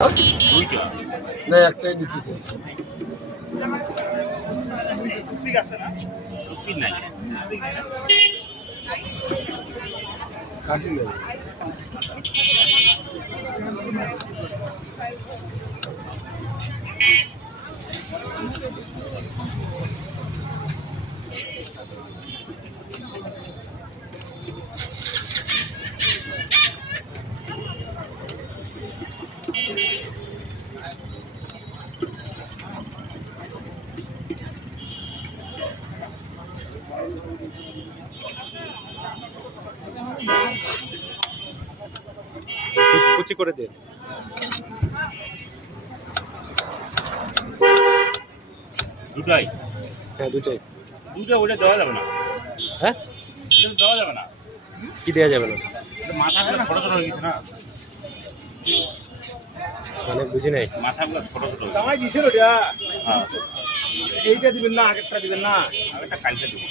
দুইটা না একটাই নিতে চাইছি। রুটি নাই কাটি নেই। কুচি করে দে। দুটাই হ্যাঁ দুটাই। দুটা ওটা দেওয়া যাবে না। হ্যাঁ ওটা দেওয়া যাবে না, কি দেওয়া যাবে না মাথাগুলো ছোট ছোট হয়ে গেছে না, মানে বুঝি নাই। মাথাগুলো ছোট ছোট হয়ে কামাই দিছিল ওটা। হ্যাঁ এইটা দিবেন না আগেরটা দিবেন না। আর একটা কালকে দেবো।